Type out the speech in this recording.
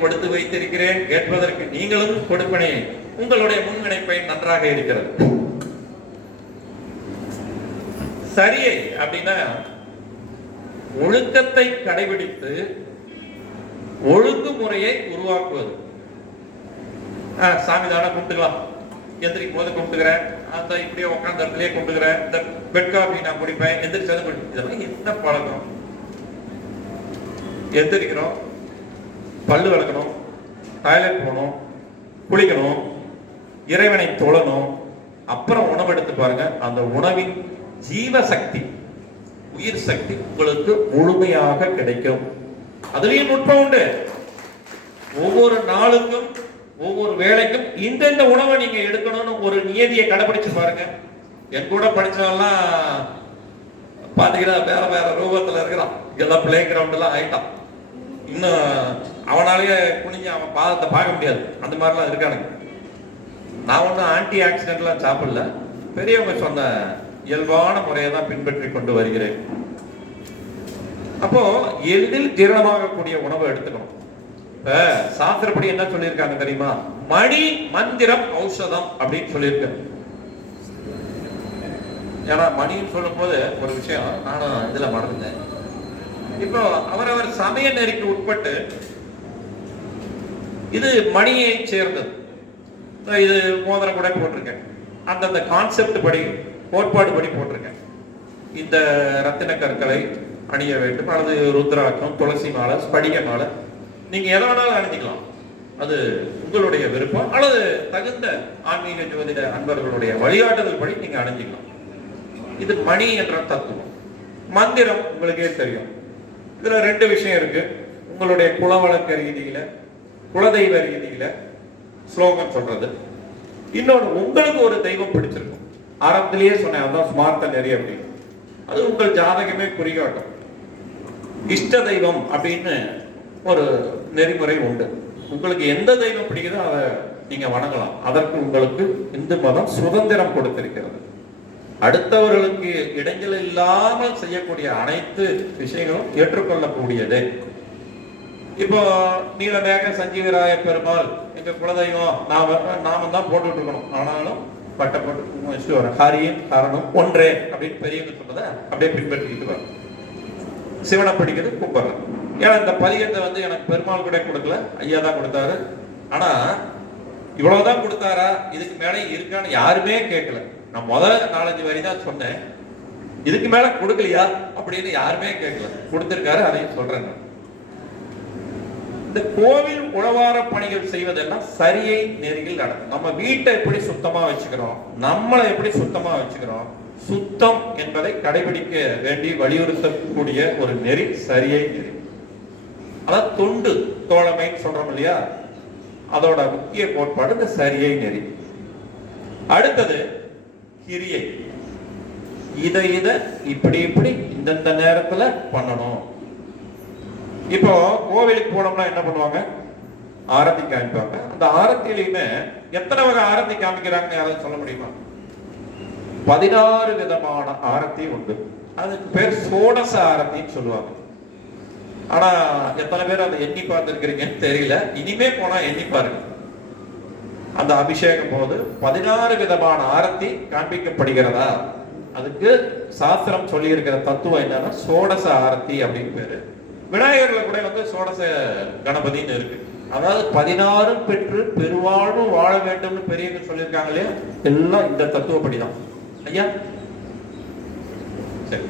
கொடுத்து வைத்திருக்கிறேன் கேட்பதற்கு நீங்களும் கொடுப்பனே. உங்களுடைய முன்னிணைப்பை நன்றாக இருக்கிறது. சரியை அப்படின்னா ஒழுக்கத்தை கடைபிடித்து ஒழுங்குமுறையை உருவாக்குவது. சாமி தானே கும்பிட்டுக்கலாம். எந்திரிக்கும் போது கும்பிட்டுக்கிறேன். அந்த இப்படியே உட்காந்த இடத்துலயே கும்பிட்டுக்கிறேன். இந்த பெட் காஃபி நான் குடிப்பேன். எந்திரிச்சது இதெல்லாம் என்ன பழக்கம்? எந்திரிக்கிறோம். பல்லு விளக்கணும் டாய்லெட் போகணும் குளிக்கணும் இறைவனை தொழணும் அப்புறம் உணவு எடுத்து பாருங்க. அந்த உணவின் ஜீவ சக்தி உயிர் சக்தி உங்களுக்கு முழுமையாக கிடைக்கும். அதுலயும் நுட்பம் உண்டு. ஒவ்வொரு நாளுக்கும் ஒவ்வொரு வேலைக்கும் இந்தந்த உணவை நீங்க எடுக்கணும்னு ஒரு நியதியை கடைபிடிச்சு பாருங்க. என் கூட படிச்சவெல்லாம் பாத்தீங்கன்னா வேற வேற ரூபத்துல இருக்கிறான். எல்லாம் பிளே கிரவுண்ட் எல்லாம் ஆயிட்டான். இன்னும் அவனாலேயே குனிஞ்சு அவன் பாதத்தை பார்க்க முடியாது. அந்த மாதிரிலாம் இருக்கானுங்க. நான் ஒன்றும் ஆன்டி ஆக்சிடென்ட்லாம் சாப்பிடல. பெரியவங்க சொன்ன இயல்பான முறையை தான் பின்பற்றி கொண்டு வருகிறேன். அப்போ எளிதில் ஜீரணமாகக்கூடிய உணவை எடுத்துக்கணும். இப்போ சாஸ்திரப்படி என்ன சொல்லியிருக்காங்க தெரியுமா? மணி மந்திரம் ஔஷதம் அப்படின்னு சொல்லியிருக்காங்க ஏன்னா மணின்னு சொல்லும் போது ஒரு விஷயம் நானும் இதுல மறந்துட்டேன். இப்போ அவரவர் சமய நெறிக்கு உட்பட்டு இது மணியை சேர்ந்தது. இது மோதிரம் கூட போட்டிருக்கேன். அந்தந்த கான்செப்ட் படி கோட்பாடு படி போட்டிருக்கேன். இந்த ரத்தின கற்களை அணிய வேண்டும். அல்லது ருத்ராட்சம் துளசி மாலை ஸ்படிக மாலை. நீங்க எதை வேணாலும் அணிஞ்சிக்கலாம். அது உங்களுடைய விருப்பம். அல்லது தகுந்த ஆன்மீக ஜோதிட அன்பர்களுடைய வழிகாட்டுதல் படி நீங்க அணிஞ்சிக்கலாம். இது மணி என்ற தத்துவம். மந்திரம் உங்களுக்கே தெரியும். இதுல ரெண்டு விஷயம் இருக்கு. உங்களுடைய குலவழக்க ரீதியில குலதெய்வ ரீதியில ஸ்லோகம் சொல்றது. இன்னொன்று உங்களுக்கு ஒரு தெய்வம் பிடிச்சிருக்கும். ஆரம்பத்திலேயே சொன்னேன் அதான் ஸ்மார்த்த நெறி அப்படின்னு. அது உங்கள் ஜாதகமே குறிகாட்டும். இஷ்ட தெய்வம் அப்படின்னு ஒரு நெறிமுறை உண்டு. உங்களுக்கு எந்த தெய்வம் பிடிக்குதோ அதை நீங்க வணங்கலாம். அதற்கு உங்களுக்கு இந்து மதம் சுதந்திரம் கொடுத்திருக்கிறது. அடுத்தவர்களுக்கு இடைஞ்சல் இல்லாமல் செய்யக்கூடிய அனைத்து விஷயங்களும் ஏற்றுக்கொள்ளக்கூடியது. இப்போ நீலமேக சஞ்சீவராய பெருமாள் எங்க குலதெய்வம் நாம நாம தான் போட்டுட்டு இருக்கணும் ஆனாலும் பட்டை போட்டு வச்சுட்டு வரோம் ஹரியும் காரணம் ஒன்றே அப்படின்னு பெரியவங்க சொன்னதை அப்படியே பின்பற்றிக்கிட்டு வரோம். சிவனை பிடிக்கிறது கூப்பிடுறேன் ஏன்னா இந்த பதிகத்தை வந்து எனக்கு பெருமாள் கூட கொடுக்கல ஐயா தான் கொடுத்தாரு. ஆனா இவ்வளவுதான் கொடுத்தாரா? இதுக்கு மேலே இருக்கான்னு யாருமே கேட்கல. நான் முதல் நாலஞ்சு வரி தான் சொன்னேன். இதுக்கு மேல கொடுக்கலையா? அப்படின்னு யாருமே கேட்கல. கொடுத்திருக்காரு அதையும் சொல்றேன் நான். இந்த கோவில் உழவார பணிகள் செய்வதெல்லாம் சரியை நெறியில் நடக்கும். நம்ம வீட்டை எப்படி சுத்தமா வச்சுக்கிறோம்? நம்மளை எப்படி சுத்தமா வச்சுக்கிறோம்? சுத்தம் என்பதை கடைபிடிக்க வேண்டி வலியுறுத்தக்கூடிய ஒரு நெறி சரியை நெறி. அதாவது தொண்டு தோழமைன்னு சொல்றோம் இல்லையா? அதோட முக்கிய கோட்பாடு இந்த சரியை நெறி. அடுத்தது கிரியை. இதை இதை இப்படி இப்படி இந்தந்த நேரத்துல பண்ணணும். இப்போ கோவிலுக்கு போனோம்னா என்ன பண்ணுவாங்க? ஆரத்தி காமிப்பாங்க. அந்த ஆரத்தியிலையுமே எத்தனை வகை ஆரத்தி காமிக்கிறாங்கன்னு யாராவது சொல்ல முடியுமா? பதினாறு விதமான ஆரத்தி உண்டு. அதுக்கு பேர் சோடச ஆரத்தின்னு சொல்லுவாங்க. ஆனா எத்தனை பேர் அதை எண்ணி பார்த்துருக்கிறீங்கன்னு தெரியல. இனிமே போனா எண்ணி பாருங்க. அந்த அபிஷேகம் போது பதினாறு விதமான ஆரத்தி காண்பிக்கப்படுகிறதா? அதுக்கு சாஸ்திரம் சொல்லி இருக்கிற தத்துவம் என்னன்னா சோடச ஆரத்தி அப்படின்னு பேரு. விநாயகர்ல கூட வந்து சோடச கணபதினு இருக்கு. அதாவது பதினாறும் பெற்று பெருவாழ்வும் வாழ வேண்டும்னு பெரியவங்க சொல்லியிருக்காங்களே எல்லாம் இந்த தத்துவப்படிதான். ஐயா? சரி.